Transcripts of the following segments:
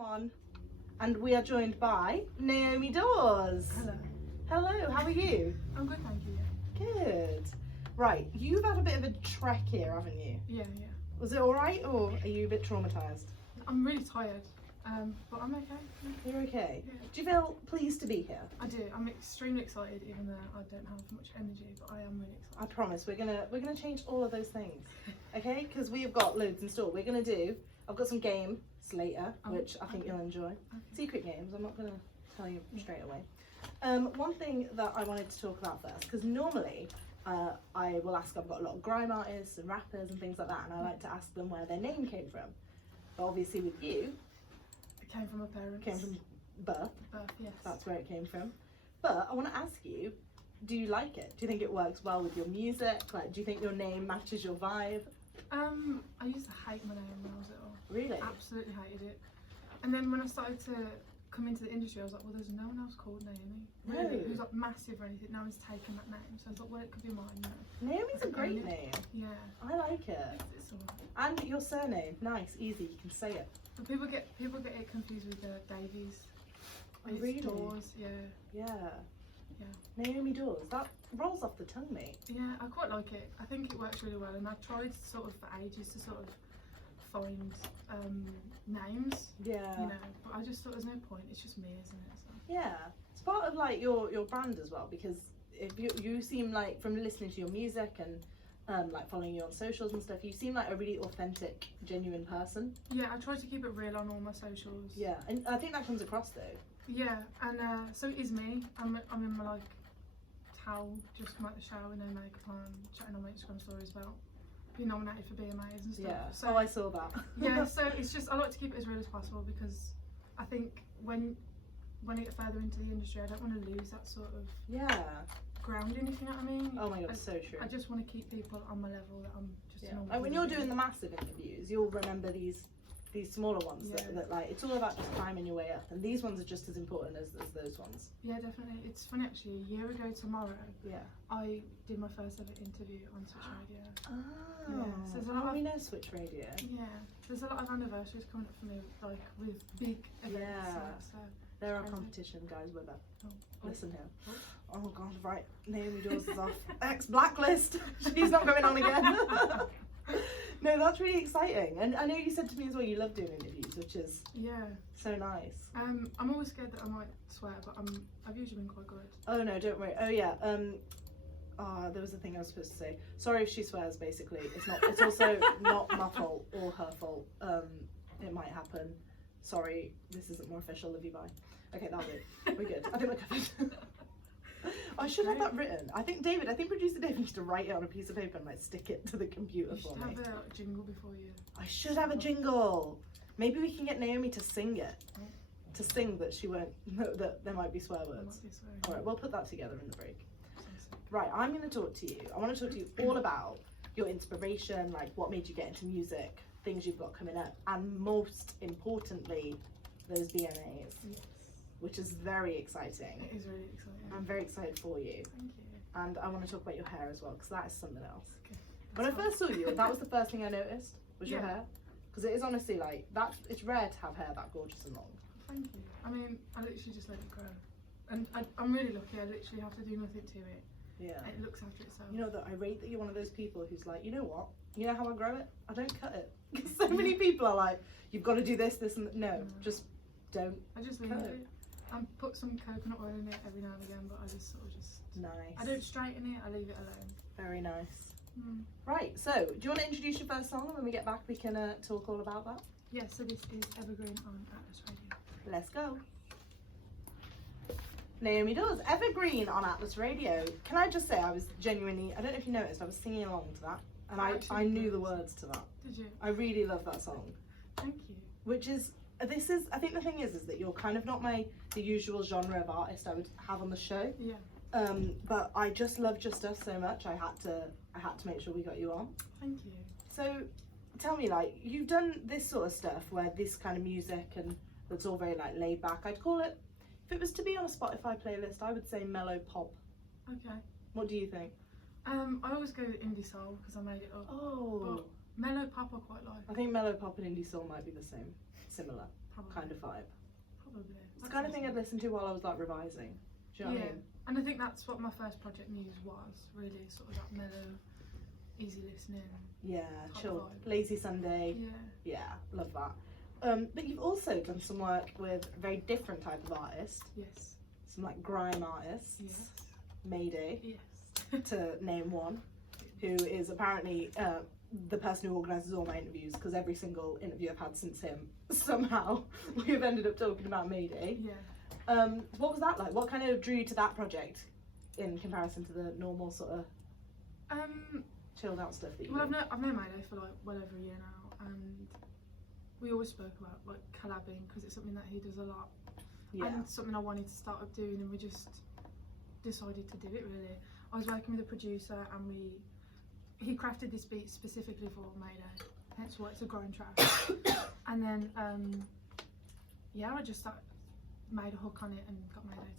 everyone, and we are joined by Naomi Dawes. Hello. Hello, how are you? I'm good, thank you. Good. Right, you've had a bit of a trek here, haven't you? Yeah. Was it alright, or are you a bit traumatised? I'm really tired, but I'm okay. You're okay? Yeah. Do you feel pleased to be here? I do. I'm extremely excited, even though I don't have much energy, but I am really I excited. promise we're gonna change all of those things, okay? Because we have got loads in store. I've got some games later, which I think okay. you'll enjoy. Okay. Secret games. I'm not gonna tell you straight away. One thing that I wanted to talk about first, because normally I will ask. I've got a lot of grime artists and rappers and things like that, and I like to ask them where their name came from. But obviously with you, It came from my parents. it came from birth. Birth, yes. That's where it came from. But I want to ask you, do you like it? Do you think it works well with your music? Like, do you think your name matches your vibe? I used to hate my name when I was little. Really? Absolutely hated it. And then when I started to come into the industry, I was like, well, there's no one else called Naomi. Really? Who's like massive or anything. No one's taken that name. So I thought, well, it could be mine, you know. Naomi's a great name. Yeah. I like it. It's alright. And your surname, nice, easy, you can say it. But people get it confused with Davies. Oh, It's really? Dawes, yeah. Yeah. Yeah. Naomi Dawes, that rolls off the tongue, mate. Yeah, I quite like it. I think it works really well, and I've tried sort of for ages to sort of find names, Yeah. you know, but I just thought there's no point. It's just me, isn't it? So. Yeah. It's part of like your brand as well, because if you seem like, from listening to your music and like following you on socials and stuff, you seem like a really authentic, genuine person. Yeah, I try to keep it real on all my socials. Yeah, and I think that comes across though. Yeah, and so it is me. I'm in my like towel, just come out the shower, no makeup on, chatting on my Instagram stories about being nominated for BMAs and stuff. Yeah. So, Oh, I saw that. yeah, so it's just I like to keep it as real as possible, because I think when I get further into the industry, I don't want to lose that sort of Yeah. grounding, if you know what I mean. Oh my god, so true. I just want to keep people on my level, that I'm just Yeah. a normal Like when you're human doing the being. massive interviews, you'll remember these smaller ones Yeah. that like, it's all about just climbing your way up, and these ones are just as important as those ones. Yeah, definitely. It's funny actually, a year ago tomorrow, Yeah. I did my first ever interview on Switch Radio. Oh. Yeah, so there's a lot of- we know Switch Radio. Yeah, there's a lot of anniversaries coming up for me, like with big events. Yeah. So, They're our Crazy. competition, guys. We're there. oh, Listen here. Oh. Oh god, right. Naomi Dawes is off. Blacklist. She's not coming on again. No, that's really exciting. And I know you said to me as well you love doing interviews, which is yeah. so nice. I'm always scared that I might swear, but I've usually been quite good. Oh no, don't worry. Oh yeah. There was a thing I was supposed to say. Sorry if she swears. Basically, it's also not my fault or her fault. It might happen. Sorry, this isn't more official. Love you, bye. Okay, that'll do. We're good. I think we're covered. I should have that written. I think producer David needs to write it on a piece of paper and like stick it to the computer You for should me. have a jingle before you. I should have a jingle. Maybe we can get Naomi to sing it. To sing that she won't, that there might be swear There words. might be swearing. Alright, we'll put that together in the break. Sounds sick. Right, I'm going to talk to you. I want to talk to you all about your inspiration, like what made you get into music, things you've got coming up, and most importantly, those BMAs, Yes. which is very exciting. It is really exciting. I'm very excited for you. Thank you. And I want to talk about your hair as well, because that is something else. Okay. When I That's first saw you, that was the first thing I noticed, was your Yeah. hair. Because it is honestly like, it's rare to have hair that gorgeous and long. Thank you. I mean, I literally just let it grow. And I'm really lucky, I literally have to do nothing to it. Yeah. It looks after itself. You know that I rate that you're one of those people who's like, you know what? You know how I grow it? I don't cut it. Because so many people are like, you've got to do this, and no, just don't. I just leave cut it. I put some coconut oil in it every now and again, but I just sort of Nice. I don't straighten it, I leave it alone. Very nice. Mm. Right, so do you want to introduce your first song, and when we get back we can talk all about that? Yeah, so this is Evergreen on Atlas Radio. Let's go. Naomi Dawes, Evergreen on Atlas Radio. Can I just say, I was genuinely, I don't know if you noticed, I was singing along to that, and I knew the words to that. Did you? I really love that song. Thank you. Which is, I think the thing is that you're kind of not the usual genre of artist I would have on the show. Yeah. But I just love Just Us so much, I had to make sure we got you on. Thank you. So tell me, like, you've done this sort of stuff where this kind of music and it's all very like laid back. I'd call it, if it was to be on a Spotify playlist, I would say mellow pop. Okay. What do you think? I always go with indie soul because I made it up. Oh, But Mellow pop I quite like. I think mellow pop and indie soul might be the same, similar Probably. kind of vibe. Probably. It's the kind of thing I'd listen to while I was like revising. Do you know what I mean? And I think that's what my first project Muse was, really sort of that mellow, easy listening. Yeah, Top chill, vibe. lazy Sunday. Yeah. Yeah, love that. But you've also done some work with a very different type of artist, Yes. some like grime artists. Yes. Mayday, Yes. to name one, who is apparently the person who organises all my interviews, because every single interview I've had since him, somehow we have ended up talking about Mayday. Yeah. What was that like? What kind of drew you to that project in comparison to the normal sort of chilled out stuff that you Well, do? I've known Mayday for like well over a year now, and we always spoke about like collabing because it's something that he does a lot, Yeah. and something I wanted to start up doing, and we just decided to do it. Really, I was working with a producer, and he crafted this beat specifically for Mayday, hence why it's a grime track. And then I just made a hook on it and got Mayday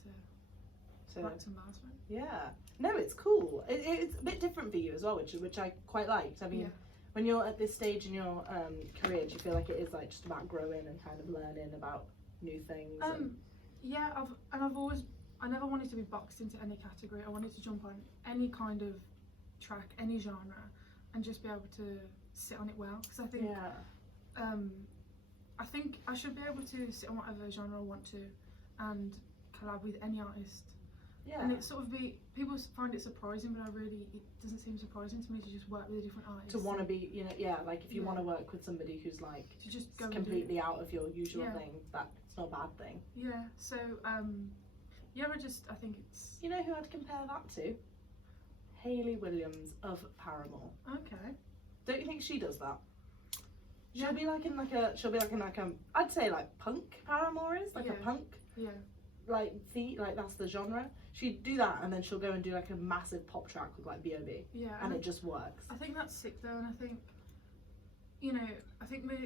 to write some bars for it. Yeah. No, it's cool. It's a bit different for you as well, which I quite liked. I mean, when you're at this stage in your career, do you feel like it is like just about growing and kind of learning about new things? Yeah, I never wanted to be boxed into any category. I wanted to jump on any kind of track, any genre, and just be able to sit on it well. Because I think, I think I should be able to sit on whatever genre I want to, and collab with any artist. Yeah. And it sort of people find it surprising, but it doesn't seem surprising to me to just work with a different artist. To want to be, like if you want to work with somebody who's like to just go completely out of your usual thing, that's not a bad thing. Yeah. So I think it's. You know who I'd compare that to? Hayley Williams of Paramore. Okay. Don't you think she does that? Yeah. She'll be like in like a I'd say like punk. Paramore is like a punk. Yeah. Like that's the genre. She'd do that, and then she'll go and do like a massive pop track with like B.O.B. Yeah. And it just works. I think that's sick though, and I think,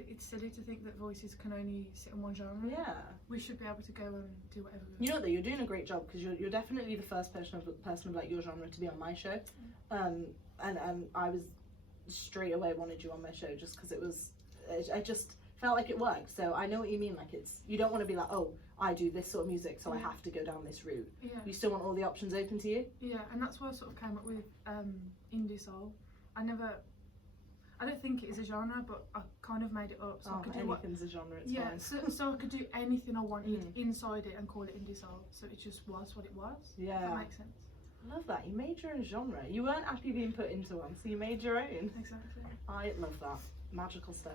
it's silly to think that voices can only sit in one genre. Yeah. We should be able to go and do whatever. You know that you're doing a great job, because you're definitely the first person of like your genre to be on my show, and I was straight away wanted you on my show just because I just felt like it worked. So I know what you mean. Like you don't want to be like, oh, I do this sort of music, so I have to go down this route. Yeah. You still want all the options open to you. Yeah, and that's why I sort of came up with indie soul. I don't think it is a genre, but I kind of made it up. So I could do anything's a genre. It's fine. so I could do anything I wanted inside it and call it indie soul. So it just was what it was. Yeah. If that makes sense. I love that. You made your own genre. You weren't happy being put into one, so you made your own. Exactly. I love that. Magical stuff.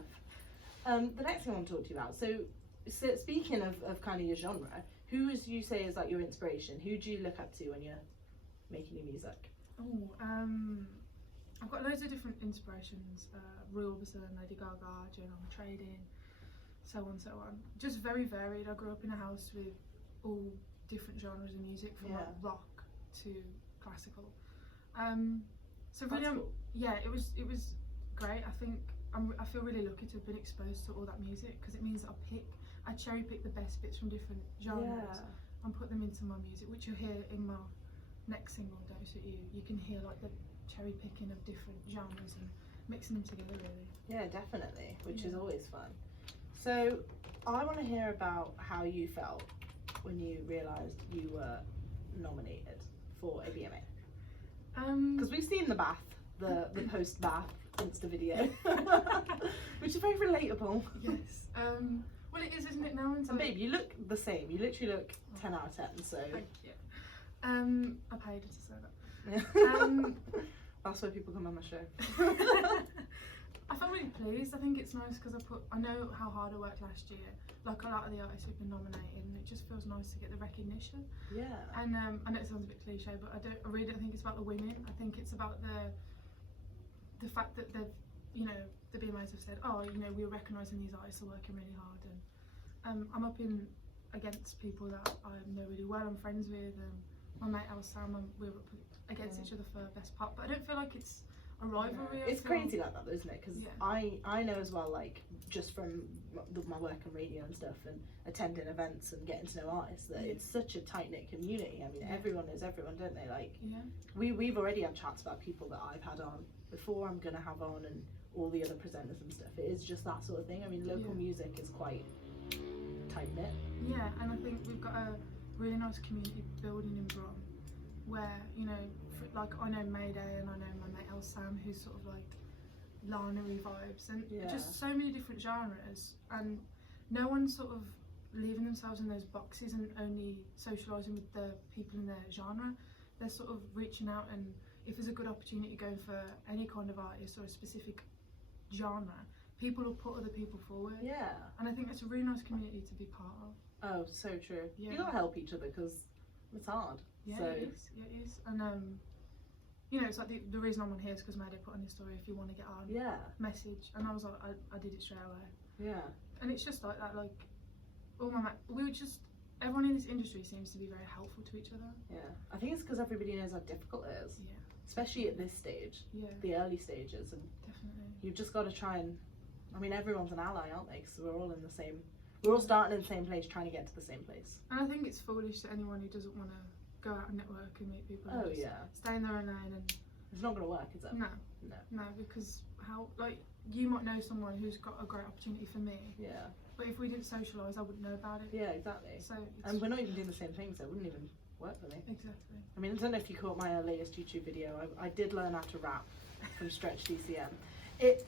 The next thing I want to talk to you about. So speaking of kind of your genre, who would you say is like your inspiration? Who do you look up to when you're making your music? I've got loads of different inspirations. Roy Orbison, Lady Gaga, Joan Trading, so on. Just very varied. I grew up in a house with all different genres of music, from like rock to classical. So really, That's cool. Yeah, it was great. I think I feel really lucky to have been exposed to all that music, because it means that I cherry pick the best bits from different genres and put them into my music, which you'll hear in my next single, Don't Suit You. You can hear like the cherry picking of different genres and mixing them together, really. Yeah, definitely, which is always fun. So I want to hear about how you felt when you realised you were nominated for a BMA. Because we've seen the post-bath Insta video, which is very relatable. Yes. Well, it is, isn't it now? And babe, you look the same. You literally look 10 out of 10, so... Yeah. I paid to say that. That's why people come on my show. I felt really pleased. I think it's nice because I know how hard I worked last year. Like a lot of the artists who've been nominated, and it just feels nice to get the recognition. Yeah. And I know it sounds a bit cliche, but I really don't think it's about the women. I think it's about the fact that the BMAs have said, we're recognising these artists are working really hard, and I'm up against people that I know really well. I'm friends with, my mate Al Sam, we're up against each other for best pop, but I don't feel like it's a rivalry. It's crazy like that though, isn't it? Because I know as well, like just from my work on radio and stuff, and attending events and getting to know artists, that it's such a tight-knit community. I mean, everyone knows everyone, don't they? Like we've already had chats about people that I've had on before, I'm gonna have on, and all the other presenters and stuff. It is just that sort of thing. I mean, local music is quite tight-knit. Yeah, and I think we've got a really nice community building in Brum where, you know, like I know Mayday and I know my mate El Sam, who's sort of like Lana-y vibes, and just so many different genres, and no one's sort of leaving themselves in those boxes and only socialising with the people in their genre. They're sort of reaching out, and if there's a good opportunity going for any kind of artist or a specific genre, people will put other people forward. Yeah. And I think it's a really nice community to be part of. Oh, so true. Yeah. You gotta help each other because it's hard. Yeah, so. it is. Yeah, it is. And you know, it's like the reason I'm on here is because Mayday put on his story, if you want to get on, message, and I was like, I did it straight away. Yeah. And it's just like that, like all my we were just, everyone in this industry seems to be very helpful to each other. Yeah. I think it's because everybody knows how difficult it is. Yeah. Especially at this stage. Yeah. The early stages, and definitely. you've just got to try and. I mean, everyone's an ally, aren't they? Because we're all in the same. We're all starting in the same place, trying to get to the same place. And I think it's foolish to anyone who doesn't want to go out and network and meet people. Oh, and just yeah. stay in their own lane and. It's not going to work, is it? No. No. No, because how, like, you might know someone who's got a great opportunity for me. Yeah. But if we didn't socialise, I wouldn't know about it. Yeah, exactly. So. And we're not even doing the same thing, so it wouldn't even work for me. Exactly. I mean, I don't know if you caught my latest YouTube video. I did learn how to rap from Stretch DCM.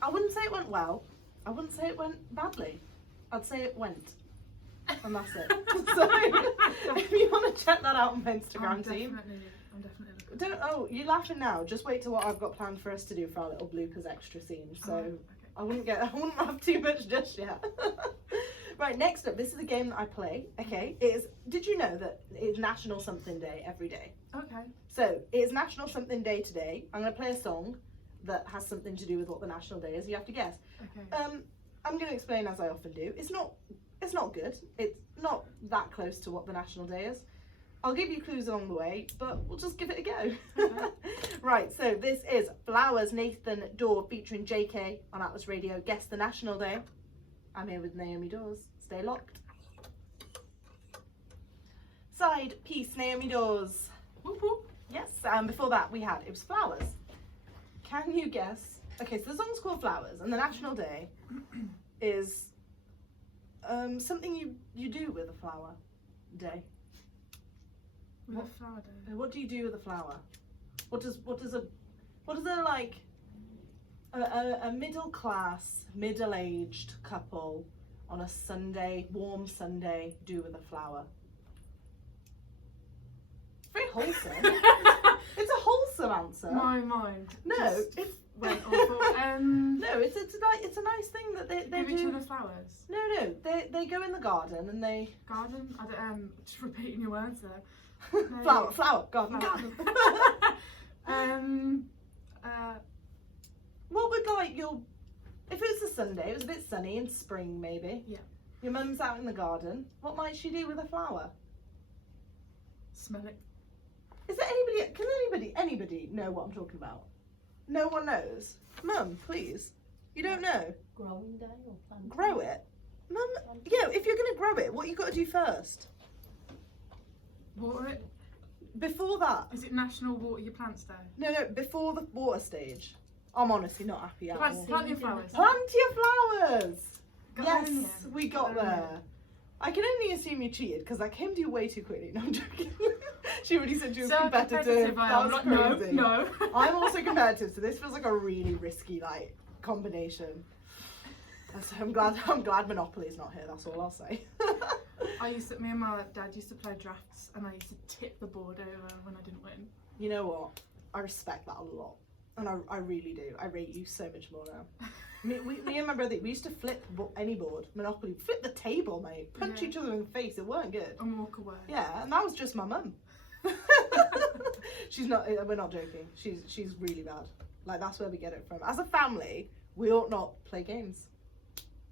I wouldn't say it went well. I wouldn't say it went badly. I'd say it went. And that's it. So, if you want to check that out on my Instagram team. I'm definitely looking. You're laughing now. Just wait till what I've got planned for us to do for our little bloopers extra scene. So, okay. I wouldn't have too much just yet. Right, next up, this is a game that I play. Okay, did you know that it's National Something Day every day? Okay. So, it's National Something Day today. I'm going to play a song that has something to do with what the national day is. You have to guess. Okay. I'm going to explain as I often do. It's not good. It's not that close to what the national day is. I'll give you clues along the way, but we'll just give it a go. Okay. Right, so this is Flowers, Nathan Dawe featuring JK on Atlas Radio. Guess the national day. I'm here with Naomi Dawes. Stay locked. Side piece, Naomi Dawes. Whoop whoop. Yes, before that it was Flowers. Can you guess? Okay, so the song's called Flowers, and the national day is something you do with a flower day. With a flower day. What do you do with a flower? What does a like a middle class, middle-aged couple on a Sunday, warm Sunday, do with a flower? Very wholesome. It's a wholesome answer. My mind. No, just it's went awful. no, it's a nice thing that they give do. each other flowers. No, they go in the garden and they Garden. I don't. Just repeating your words there. flower, garden. What would if it was a Sunday, it was a bit sunny and spring maybe. Yeah. Your mum's out in the garden. What might she do with a flower? Smell it. Is there anybody know what I'm talking about? No one knows. Mum, please. You don't know. Growing day or planting? Grow it. Mum, if you're gonna grow it, what you got to do first? Water it. Before that. Is it National Water Your Plants Day? No, before the water stage. I'm honestly not happy at all. Plant your flowers. Plant your flowers! Got Yes, there in the end. we got Got there in the there. I can only assume you cheated because I came to you way too quickly. No, I'm joking. She already said she was So competitive. I That am. was Like, crazy. no. I'm also competitive, so this feels like a really risky combination. So I'm glad Monopoly's not here. That's all I'll say. Me and my dad used to play drafts, and I used to tip the board over when I didn't win. You know what? I respect that a lot, and I really do. I rate you so much more now. Me and my brother, we used to flip any board, Monopoly, flip the table, mate, punch each other in the face. It weren't good. And walk away. Yeah, and that was just my mum. She's not. We're not joking. She's really bad. Like that's where we get it from. As a family, we ought not play games.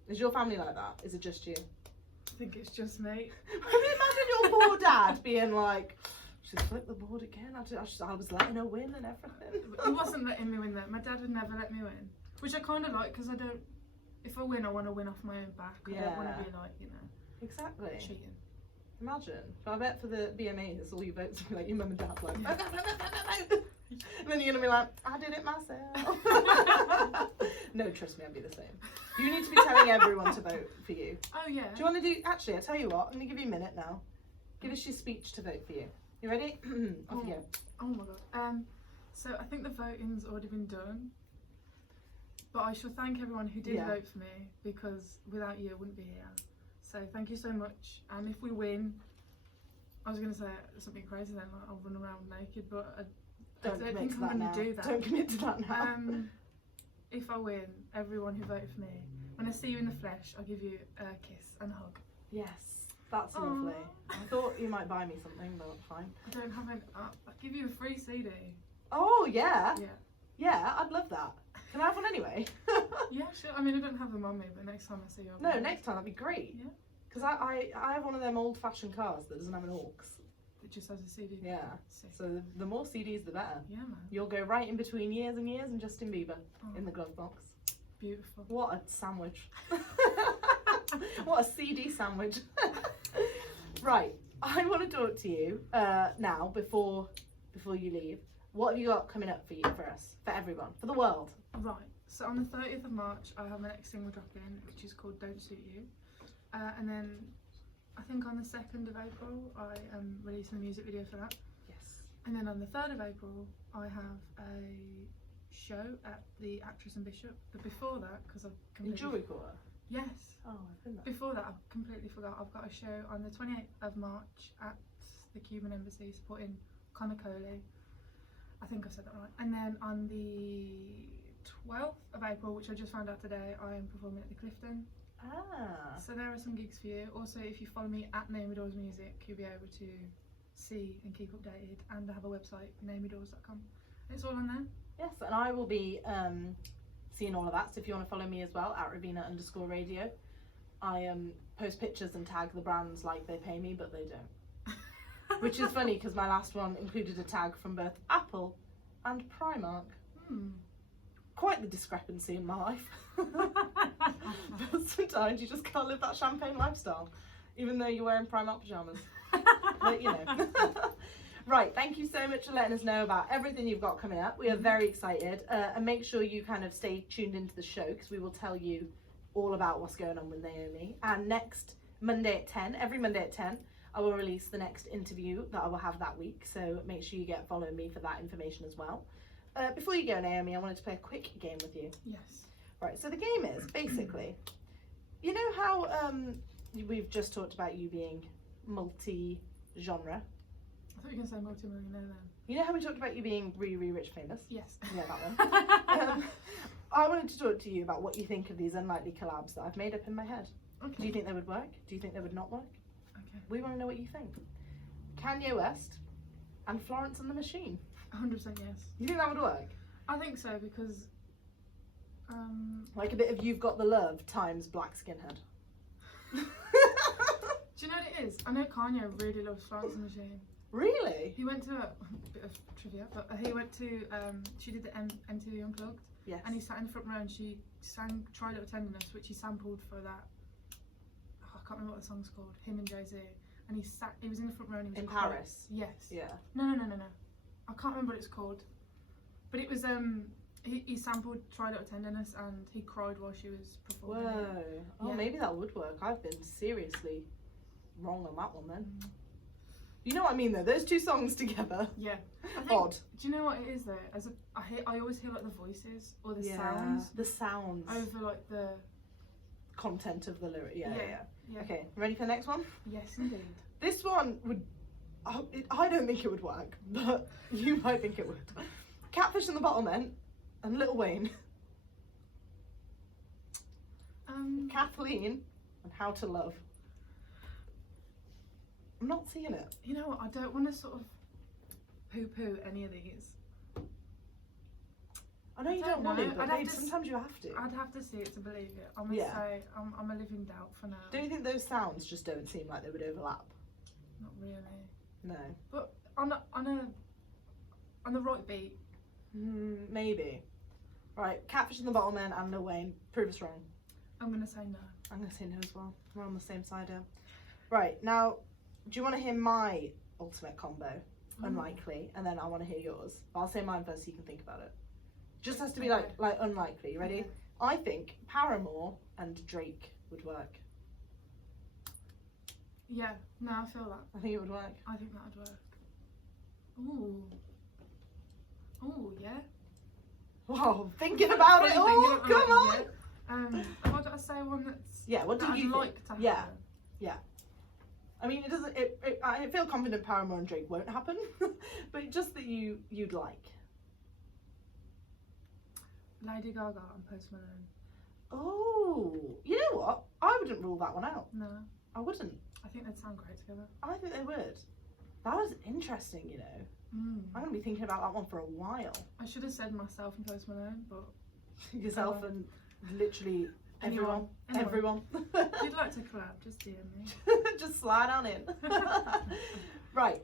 Is your family like that? Is it just you? I think it's just me. Can you imagine your poor dad being like, she's flipped the board again. I was letting her win and everything. He wasn't letting me win that. My dad would never let me win, which I kind of like because I don't. If I win, I want to win off my own back. I don't want to be like Exactly. cheating. Imagine. But I bet for the BMAs, all your votes will be like your mum and dad, like, vote, vote, vote, vote, vote. And then you're gonna be like, I did it myself. No, trust me, I'd be the same. You need to be telling everyone to vote for you. Oh yeah. Do you want to do? Actually, I'll tell you what. I'm gonna give you a minute now. Give us your speech to vote for you. You ready? Off you go. Oh my god. So I think the voting's already been done, but I shall thank everyone who did vote for me, because without you I wouldn't be here. So thank you so much. And if we win, I was gonna say something crazy then, like I'll run around naked, but I don't think I'm gonna do that. Don't commit to that now. If I win, everyone who voted for me, when I see you in the flesh, I'll give you a kiss and a hug. Yes, that's lovely. I thought you might buy me something, but fine. I don't have an. I'll give you a free CD. Oh yeah. Yeah. Yeah, I'd love that. Can I have one anyway? Yeah, sure. I mean, I don't have them on me, but next time I see you, No, next time that'd be great. Yeah. Because I have one of them old-fashioned cars that doesn't have an aux. It just has a CD. Yeah. Sick. So the more CDs, the better. Yeah, man. You'll go right in between Years and Years and Justin Bieber in the glove box. Beautiful. What a sandwich. What a CD sandwich. Right, I want to talk to you now before you leave. What have you got coming up for us, for everyone, for the world? Right. So on the 30th of March, I have my next single dropping, which is called Don't Suit You. And then I think on the 2nd of April, I am releasing a music video for that. Yes. And then on the 3rd of April, I have a show at the Actress and Bishop. But before that, because I've In completely... Jewellery Quarter? Yes. Oh, I've been there. Before that, I completely forgot. I've got a show on the 28th of March at the Cuban Embassy supporting Connor Coley. I think I said that right. And then on the 12th of April, which I just found out today, I am performing at the Clifton. Ah. So there are some gigs for you. Also, if you follow me at Naomi Dawes Music, you'll be able to see and keep updated. And I have a website, naomidawes.com. It's all on there. Yes, and I will be seeing all of that. So if you want to follow me as well, at Raveena_radio. I post pictures and tag the brands like they pay me, but they don't. Which is funny because my last one included a tag from both Apple and Primark. Quite the discrepancy in my life. But sometimes you just can't live that champagne lifestyle, even though you're wearing Primark pyjamas. But you know. Right, thank you so much for letting us know about everything you've got coming up. We are very excited. And make sure you kind of stay tuned into the show, because we will tell you all about what's going on with Naomi. And next Monday at 10, every Monday at 10, I will release the next interview that I will have that week. So make sure you following me for that information as well. Before you go, Naomi, I wanted to play a quick game with you. Yes. Right, so the game is basically, you know how we've just talked about you being multi-genre? I thought you were going to say multi-millionaire then. You know how we talked about you being really, really rich famous? Yes. Yeah, that one. I wanted to talk to you about what you think of these unlikely collabs that I've made up in my head. Okay. Do you think they would work? Do you think they would not work? Okay. We want to know what you think. Kanye West and Florence and the Machine. 100% yes. You think that would work? I think so, because like a bit of You've Got the Love times Black Skinhead. do you know what it is? I know Kanye really loves Florence and the Machine. Really? He went to a bit of trivia, but he went to she did the MTV Unplugged. Yes. And he sat in the front row and she sang Try Little Tenderness, which he sampled for that. Oh, I can't remember what the song's called. Him and Jay-Z. And he was in the front row and he was in crying. Paris? Yes. Yeah. No. I can't remember what it's called. But it was he sampled Try Little Tenderness and he cried while she was performing. Whoa. Oh, Yeah. maybe that would work. I've been seriously wrong on that one then. You know what I mean though? Those two songs together. Yeah. I think, Odd. do you know what it is though? I always hear like the voices or the sounds The sounds. over like the Content of the lyric. Yeah. Yeah. Okay, ready for the next one? Yes, indeed. This one would. I don't think it would work, but you might think it would. Catfish and the Bottlemen and Lil Wayne. Kathleen and How to Love. I'm not seeing it. You know what? I don't want to sort of poo-poo any of these. I know you don't don't want to, know. but I'd have babe, to sometimes you have to. I'd have to see it to believe it. I must Yeah. say, I'm a living doubt for now. Don't you think those sounds just don't seem like they would overlap? Not really. No. But on the right beat. Maybe. Right, Catfish and the Bottlemen and Lil Wayne. Prove us wrong. I'm gonna say no. I'm going to say no as well. We're on the same side here. Right, now, Do you want to hear my ultimate combo? Unlikely, and then I want to hear yours. I'll say mine first so you can think about it. Just has to be like unlikely. Ready? Okay. I think Paramore and Drake would work. Yeah, no, I feel that. I think it would work. I think that would work. Ooh. Ooh, yeah. Wow, thinking about it. Oh, come on. Yeah. Have I got to say one that's What do that you I'd think? like to happen? Yeah. I mean, it doesn't. I feel confident Paramore and Drake won't happen, but just that you'd like. Lady Gaga and Post Malone. Oh, you know what? I wouldn't rule that one out. No, I wouldn't. I think they'd sound great together. I think they would. That was interesting, you know. I'm gonna be thinking about that one for a while. I should have said myself and Post Malone, but Yourself and literally Anyone. everyone. if you'd like to collab, just DM me. Just slide on in. Right,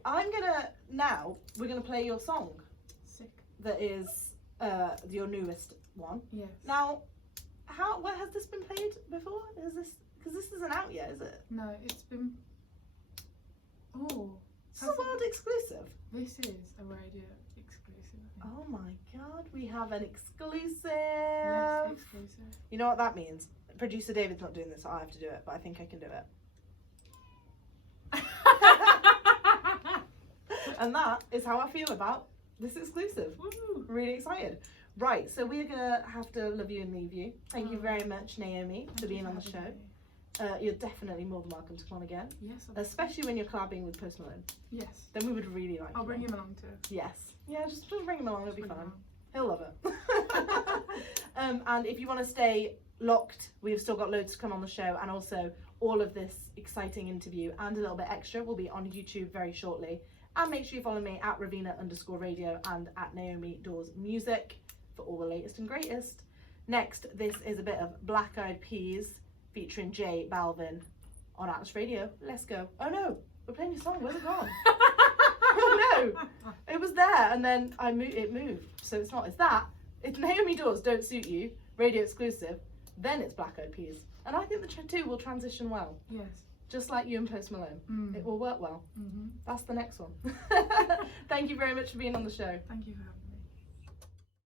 we're gonna play your song Sick. that is your newest one. Yes. Now, where has this been played before? Because this isn't out yet, is it? No, it's been. Oh. It's a world exclusive. This is a radio exclusive. I think. Oh my god, we have an exclusive. Yes, exclusive. You know what that means? Producer David's not doing this, so I have to do it, but I think I can do it. And that is how I feel about this exclusive. Woo. Really excited. Right, so we're gonna have to love you and leave you. Thank you very much, Naomi, for being on the show. You're definitely more than welcome to come on again, Yes. especially when you're collabing with Post Malone. Yes. Then we would really like. I'll you bring on. him along too. Yes. Yeah, just bring him along. It'll be Bring him fun. along. He'll love it. And if you want to stay locked, we've still got loads to come on the show, and also all of this exciting interview and a little bit extra will be on YouTube very shortly. And make sure you follow me at Raveena_radio and at Naomi Dawes Music for all the latest and greatest. Next, this is a bit of Black Eyed Peas featuring J Balvin on Atlas Radio. Let's go. Oh no, we're playing your song. Where's it gone? Oh no, it was there and then it moved. So it's not. It's that. It's Naomi Dawes, Don't Suit You, radio exclusive. Then it's Black Eyed Peas. And I think the two will transition well. Yes. Just like you and Post Malone. It will work well. Mm-hmm. That's the next one. Thank you very much for being on the show. Thank you for having me.